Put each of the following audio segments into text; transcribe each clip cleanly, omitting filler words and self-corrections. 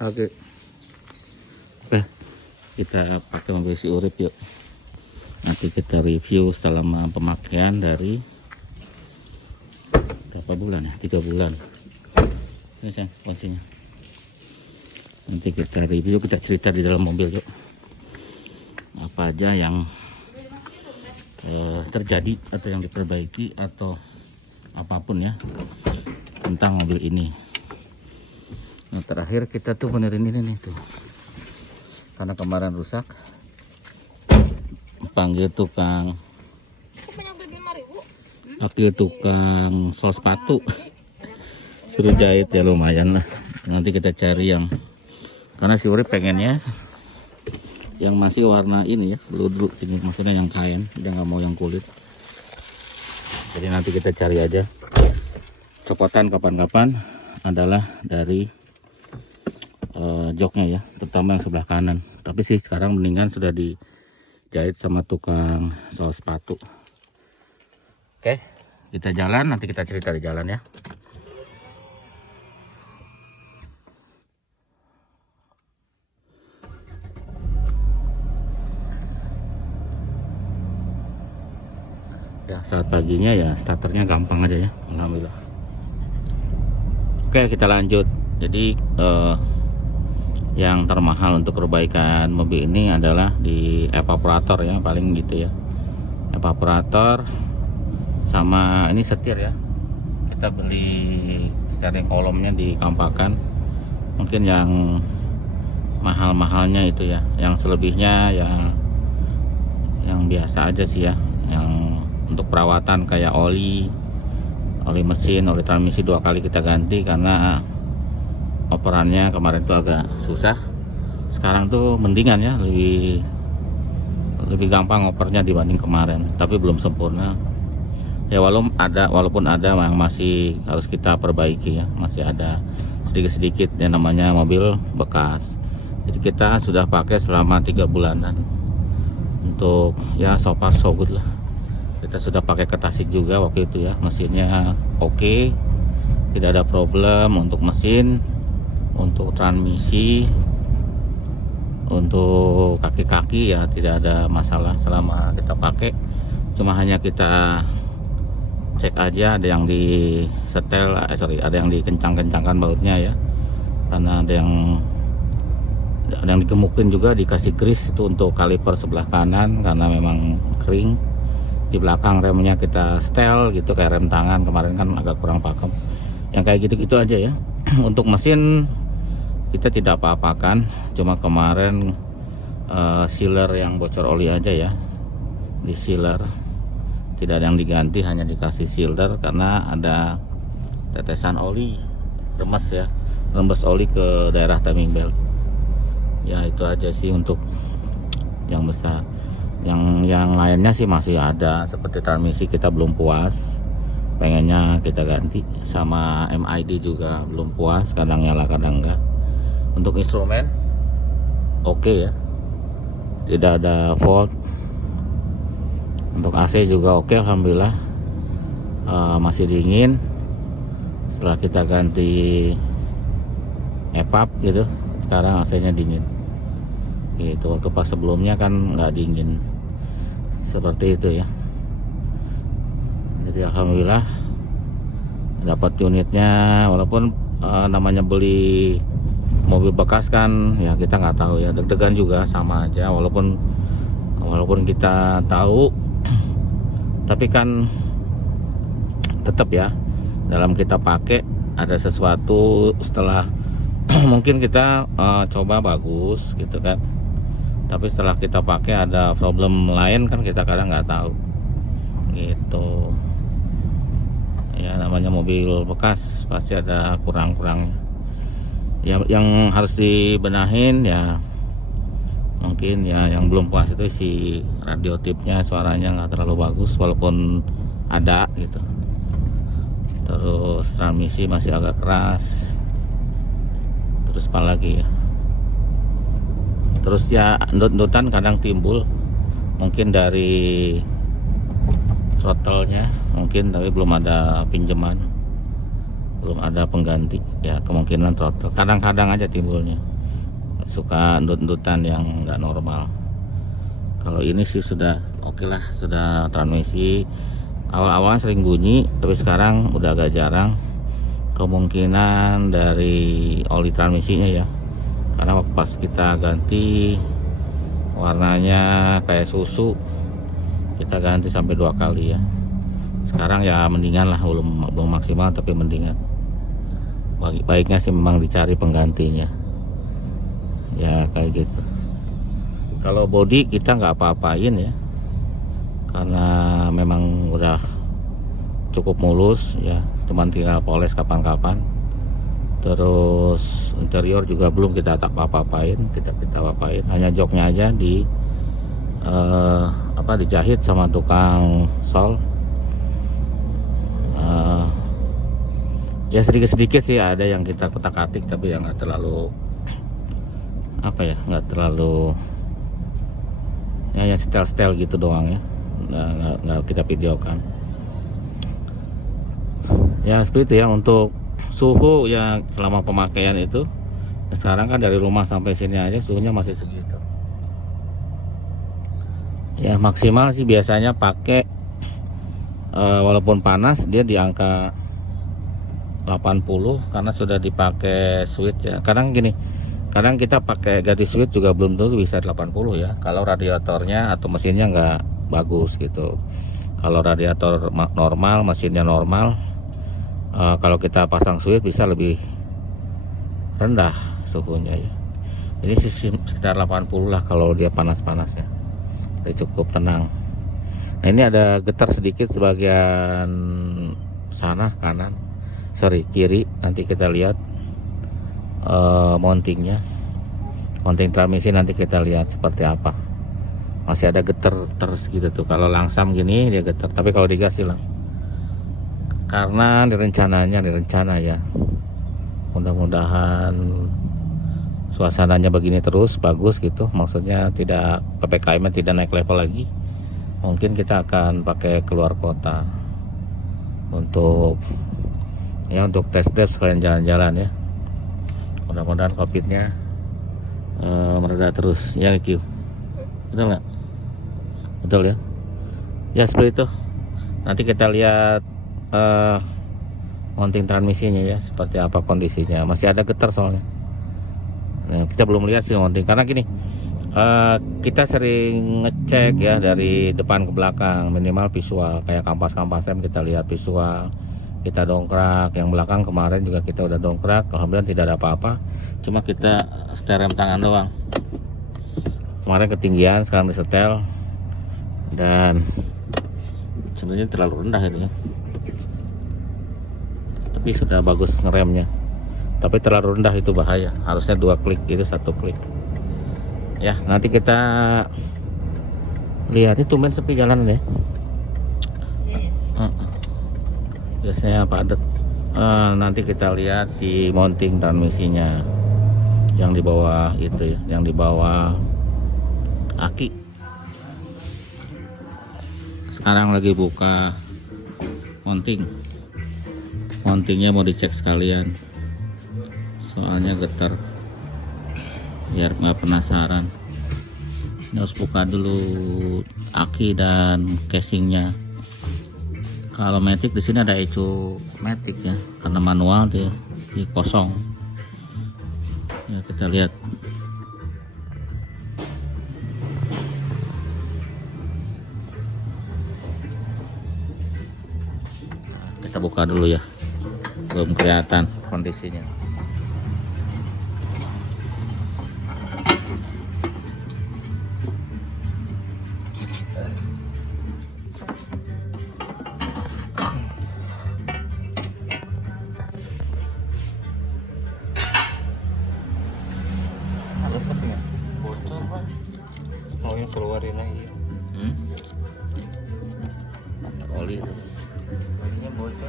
Oke. Oke, kita pakai mobil si Urip yuk. Nanti kita review selama pemakaian dari berapa bulan ya? 3 bulan. Ini sayang kuncinya. Nanti kita review, kita cerita di dalam mobil yuk. Apa aja yang terjadi atau yang diperbaiki atau apapun ya tentang mobil ini. Nah, terakhir kita tuh benerin ini nih tuh, karena kemarin rusak, panggil tukang sol sepatu, suruh jahit ya, lumayan lah. Nanti kita cari yang, karena si Urip pengennya yang masih warna ini ya, bludru ini, maksudnya yang kain, dia nggak mau yang kulit. Jadi nanti kita cari aja. Copotan kapan-kapan adalah dari joknya ya, terutama yang sebelah kanan. Tapi sih sekarang mendingan sudah dijahit sama tukang sol sepatu. Oke, kita jalan, nanti kita cerita di jalan ya. Ya, saat paginya ya starternya gampang aja ya, alhamdulillah. Oke, kita lanjut. Jadi yang termahal untuk perbaikan mobil ini adalah di evaporator ya, paling gitu ya. Evaporator sama ini setir ya. Kita beli steering column-nya di Kampakan. Mungkin yang mahal-mahalnya itu ya. Yang selebihnya ya yang biasa aja sih ya. Yang untuk perawatan kayak oli mesin, oli transmisi 2 kali kita ganti karena operannya kemarin tuh agak susah. Sekarang tuh mendingan ya, lebih gampang opernya dibanding kemarin, tapi belum sempurna ya. Walaupun ada yang masih harus kita perbaiki ya, masih ada sedikit-sedikit yang namanya mobil bekas. Jadi kita sudah pakai selama 3 bulanan untuk ya, so far so good lah. Kita sudah pakai ke Tasik juga waktu itu ya, mesinnya oke, tidak ada problem untuk mesin, untuk transmisi, untuk kaki-kaki ya tidak ada masalah selama kita pakai. Cuma hanya kita cek aja ada yang di setel, ada yang dikencang-kencangkan bautnya ya, karena ada yang digemukin juga, dikasih grease itu untuk kaliper sebelah kanan karena memang kering. Di belakang remnya kita setel gitu kayak rem tangan, kemarin kan agak kurang pakem. Yang kayak gitu-gitu aja ya. Untuk mesin kita tidak apa-apakan, cuma kemarin sealer yang bocor oli aja ya, di sealer tidak ada yang diganti, hanya dikasih sealer karena ada tetesan oli, remes ya, rembes oli ke daerah timing belt ya. Itu aja sih untuk yang besar. Yang lainnya sih masih ada, seperti transmisi kita belum puas, pengennya kita ganti, sama MID juga belum puas, kadang nyala kadang enggak. Untuk instrumen oke ya, tidak ada fault. Untuk AC juga oke, alhamdulillah. Masih dingin setelah kita ganti evap gitu, sekarang AC nya dingin gitu. Waktu pas sebelumnya kan nggak dingin seperti itu ya. Jadi alhamdulillah dapat unitnya, walaupun namanya beli mobil bekas kan ya, kita nggak tahu ya, deg-degan juga sama aja, walaupun kita tahu, tapi kan tetap ya, dalam kita pakai ada sesuatu setelah mungkin kita coba bagus gitu kan, tapi setelah kita pakai ada problem lain kan, kita kadang nggak tahu gitu ya. Namanya mobil bekas pasti ada kurang-kurangnya ya, yang harus dibenahin ya. Mungkin ya yang belum puas itu si radio tipnya, suaranya nggak terlalu bagus walaupun ada gitu. Terus transmisi masih agak keras. Terus apa lagi ya, terus ya endut-endutan kadang timbul, mungkin dari throttle-nya mungkin, tapi belum ada pinjaman, belum ada pengganti ya, kemungkinan throttle kadang-kadang aja timbulnya. suka endut-endutan yang nggak normal. Kalau ini sih sudah oke lah, sudah transmisi. Awal-awal sering bunyi, tapi sekarang udah agak jarang. Kemungkinan dari oli transmisinya ya, karena pas kita ganti warnanya kayak susu, kita ganti sampai 2 kali ya. Sekarang ya mendingan lah, belum maksimal tapi mendingan. Baiknya sih memang dicari penggantinya ya, kayak gitu. Kalau body kita nggak apa-apain ya, karena memang udah cukup mulus ya, cuman tinggal poles kapan-kapan. Terus interior juga belum kita tak apa-apain, kita apa-apain, hanya joknya aja dijahit sama tukang sol. Ya sedikit-sedikit sih ada yang kita kotak-atik, tapi yang nggak terlalu nggak terlalu ya, hanya setel-setel gitu doang ya, nggak kita videokan ya. Seperti itu ya untuk suhu yang selama pemakaian itu. Sekarang kan dari rumah sampai sini aja suhunya masih segitu ya. Maksimal sih biasanya pakai walaupun panas dia di angka 80 karena sudah dipakai switch ya. Kadang kita pakai ganti switch juga belum tentu bisa 80 ya, kalau radiatornya atau mesinnya nggak bagus gitu. Kalau radiator normal, mesinnya normal, kalau kita pasang switch bisa lebih rendah suhunya ya. Ini sekitar 80 lah kalau dia panas-panas ya, udah cukup tenang. Nah ini ada getar sedikit sebagian sana kiri, nanti kita lihat mounting transmisi, nanti kita lihat seperti apa. Masih ada getar terus gitu tuh, kalau langsam gini dia getar, tapi kalau digas hilang. Karena rencana ya, mudah-mudahan suasananya begini terus bagus gitu, maksudnya tidak PPKM tidak naik level lagi. Mungkin kita akan pakai keluar kota untuk test drive sekalian jalan-jalan ya. Mudah-mudahan COVID-nya mereda terus ya, Q. Betul nggak? Betul ya. Ya seperti itu. Nanti kita lihat mounting transmisinya ya, seperti apa kondisinya. Masih ada getar soalnya. Nah, kita belum lihat sih mounting karena gini. Kita sering ngecek ya dari depan ke belakang, minimal visual kayak kampas rem kita lihat visual, kita dongkrak. Yang belakang kemarin juga kita udah dongkrak, alhamdulillah tidak ada apa-apa, cuma kita setel rem tangan doang. Kemarin ketinggian, sekarang disetel, dan sebenarnya terlalu rendah itu ya, tapi sudah bagus ngeremnya. Tapi terlalu rendah itu bahaya, harusnya 2 klik, itu 1 klik ya. Nanti kita lihat, ini tumben sepi jalanan ya. Biasanya padat. Nanti kita lihat si mounting transmisinya yang di bawah itu ya, yang di bawah aki. Sekarang lagi buka mountingnya, mau dicek sekalian soalnya getar, biar nggak penasaran. Ini harus buka dulu aki dan casingnya. Kalau matic di sini ada ecu matic ya, karena manual dia di kosong ya. Kita lihat kita buka dulu ya, belum kelihatan kondisinya. Bocor pak, mau yang keluarin lagi. Oli itu Olinya bocor.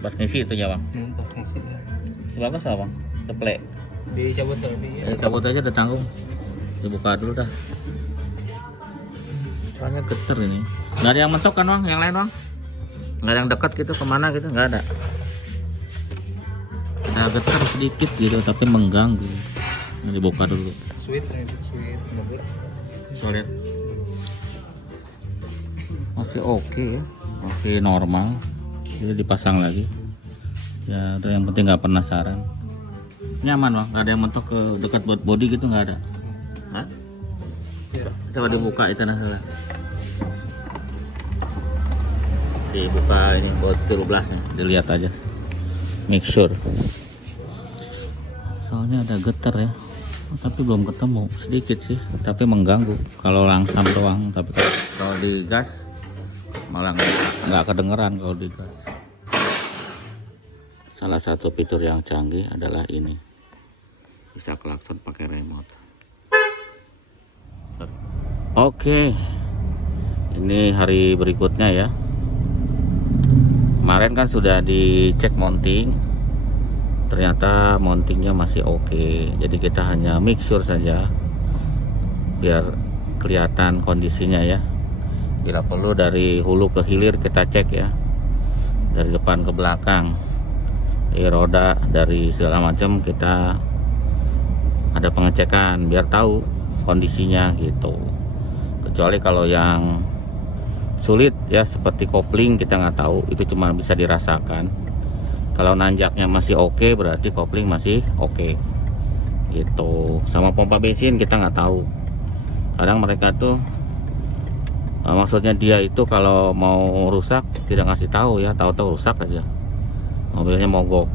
pas ngisi itu ya bang. Pas ngisi ya. Sebagus apa bang? Teplek Dicabut tadi ya. cabut aja, udah tanggung. Dibuka dulu dah, soalnya geter ini. Nggak ada yang mentok kan bang, yang lain bang? Nggak ada yang dekat gitu kemana gitu, nggak ada. Nah, getar sedikit gitu tapi mengganggu. Ini dibuka dulu. Sweet mobil. Solid. Masih oke ya, masih normal. Jadi dipasang lagi. Ya, itu yang penting nggak penasaran. Nyaman loh, nggak ada yang mentok ke dekat buat body gitu, nggak ada. Hah? Coba dibuka itu nah. Dibuka ini buat 17 nih, dilihat aja. Make sure. Soalnya ada getar ya. Tapi belum ketemu, sedikit sih, tapi mengganggu kalau langsam doang. Tapi kalau digas malah nggak kedengeran kalau digas. Salah satu fitur yang canggih adalah ini, bisa klakson pakai remote. Oke, ini hari berikutnya ya. Kemarin kan sudah dicek mounting, ternyata mountingnya masih oke. Jadi kita hanya make sure saja biar kelihatan kondisinya ya. Bila perlu dari hulu ke hilir kita cek ya, dari depan ke belakang, roda, dari segala macam kita ada pengecekan biar tahu kondisinya gitu. Kecuali kalau yang sulit ya seperti kopling, kita nggak tahu, itu cuma bisa dirasakan. Kalau nanjaknya masih oke berarti kopling masih oke gitu. Sama pompa bensin kita nggak tahu, kadang mereka tuh maksudnya dia itu kalau mau rusak tidak ngasih tahu ya, tahu-tahu rusak aja, mobilnya mogok.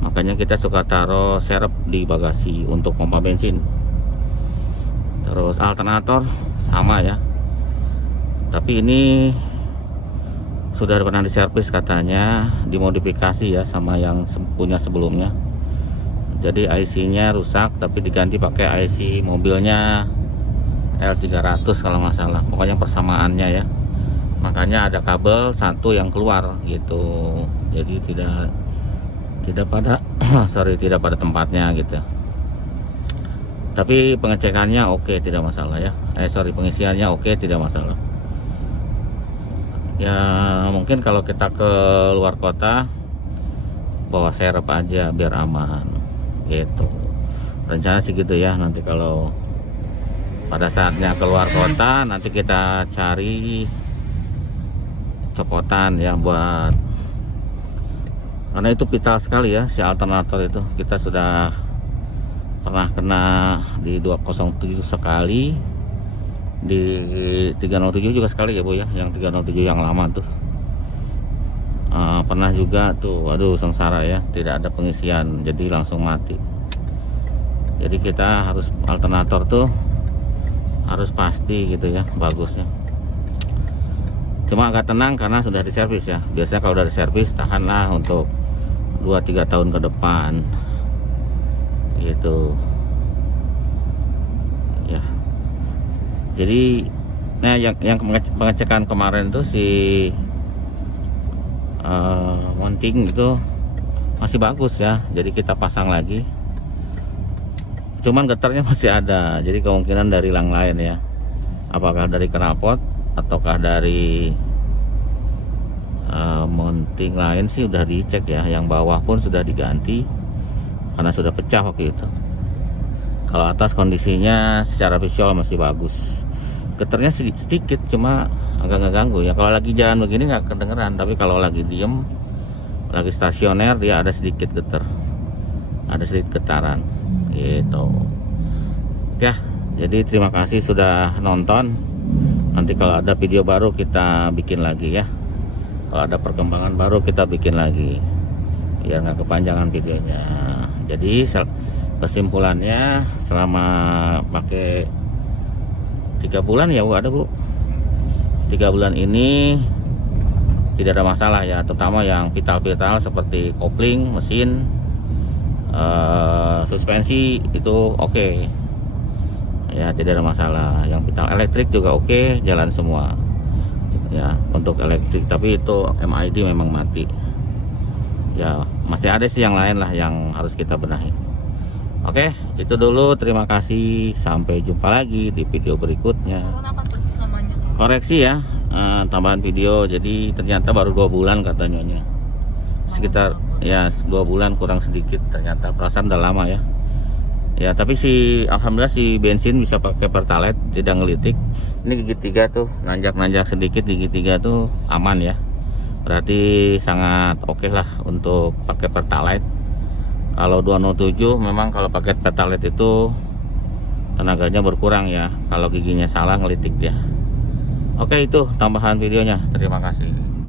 Makanya kita suka taruh serep di bagasi untuk pompa bensin. Terus alternator sama ya, tapi ini sudah pernah diservis katanya, dimodifikasi ya sama yang punya sebelumnya. Jadi IC-nya rusak tapi diganti pakai IC mobilnya L300 kalau nggak salah, pokoknya persamaannya ya. Makanya ada kabel satu yang keluar gitu, jadi tidak pada tidak pada tempatnya gitu. Tapi pengecekannya oke, tidak masalah ya. Pengisiannya oke, tidak masalah. Ya mungkin kalau kita ke luar kota bawa serep aja biar aman gitu. Rencana sih gitu ya. Nanti kalau pada saatnya keluar kota, nanti kita cari copotan ya buat, karena itu vital sekali ya si alternator itu. Kita sudah pernah kena di 207 sekali, di 307 juga sekali ya Bu ya, yang 307 yang lama tuh pernah juga tuh. Aduh sengsara ya, tidak ada pengisian jadi langsung mati. Jadi kita harus alternator tuh harus pasti gitu ya bagusnya. Cuma agak tenang karena sudah diservis ya. Biasanya kalau udah diservis tahanlah untuk 2-3 tahun ke depan gitu ya. Jadi nah yang pengecekan kemarin tuh si mounting itu masih bagus ya, jadi kita pasang lagi. Cuman getarnya masih ada, jadi kemungkinan dari yang lain ya, apakah dari knalpot ataukah dari mounting lain sih udah dicek ya. Yang bawah pun sudah diganti karena sudah pecah waktu itu. Kalau atas kondisinya secara visual masih bagus. Getarnya sedikit cuma agak ngeganggu ya. Kalau lagi jalan begini nggak kedengeran, tapi kalau lagi diem, lagi stasioner dia ada sedikit getar, ada sedikit getaran gitu ya. Jadi terima kasih sudah nonton. Nanti kalau ada video baru kita bikin lagi ya. Kalau ada perkembangan baru kita bikin lagi biar nggak kepanjangan videonya. Jadi kesimpulannya, selama pakai 3 bulan ya Bu, ada Bu, 3 bulan ini tidak ada masalah ya, terutama yang vital-vital seperti kopling, mesin, suspensi itu oke ya, tidak ada masalah. Yang vital elektrik juga oke, jalan semua ya untuk elektrik. Tapi itu MID memang mati ya. Masih ada sih yang lain lah yang harus kita benahi. Oke, itu dulu, terima kasih, sampai jumpa lagi di video berikutnya. Koreksi ya, tambahan video, jadi ternyata baru 2 bulan katanya. sekitar ya 2 bulan kurang sedikit, ternyata perasaan udah lama ya. Ya tapi alhamdulillah si bensin bisa pakai pertalite, tidak ngelitik. Ini gigi 3 tuh nanjak sedikit, gigi 3 tuh aman ya, berarti sangat oke lah untuk pakai pertalite. Kalau 207 memang kalau pakai pertalite itu tenaganya berkurang ya, kalau giginya salah ngelitik dia. Oke, itu tambahan videonya, terima kasih.